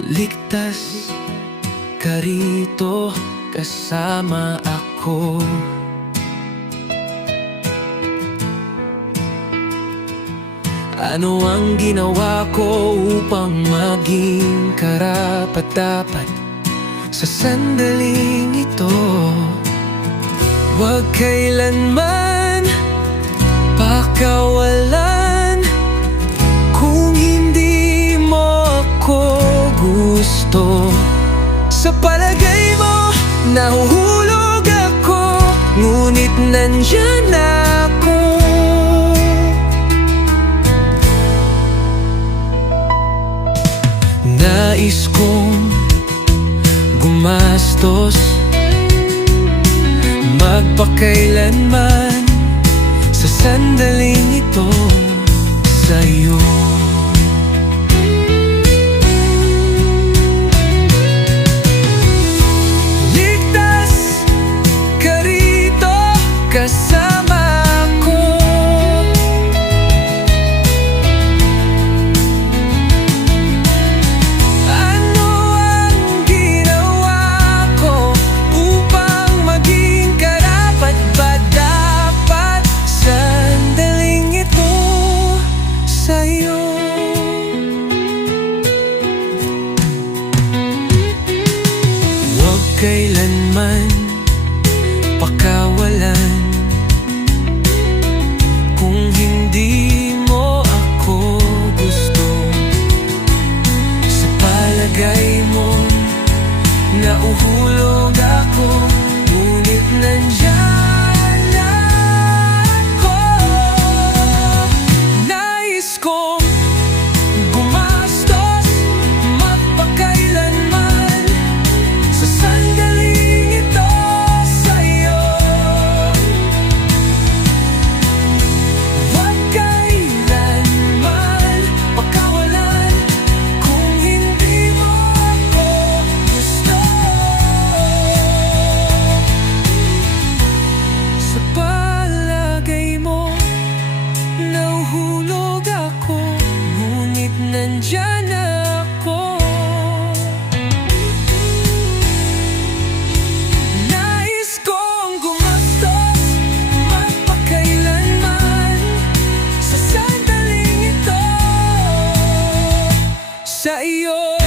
Ligtas ka rito kasama ako. Ano ang ginawa ko upang maging karapat-dapat sa sandaling ito? Huwag kailanman pakawalan kung hindi mo ako gusto. Sa palagay mo, nahuhulog ako, ngunit nandyan ako. Nais kong gumastos, magpakailanman sa sandaling ito sa'yo. Ligtas ka rito kasama ko. Ano ang ginawa ko upang maging karapat-dapat sandaling ito sa'yo? Huwag kailanman pakawalan kung hindi mo ako gusto. Sa palagay mo, nauhulog ako, ngunit nandyan ako. Nais kong gumastos, magpakailanman sa sandaling ito sa'yo. Huwag kailanman pakawalan kung hindi mo ako gusto. Sa palagay mo, nahuhulog ako, ngunit nandyan ako. Nais kong gumastos, magpakailanman sa sandaling ito sa iyo.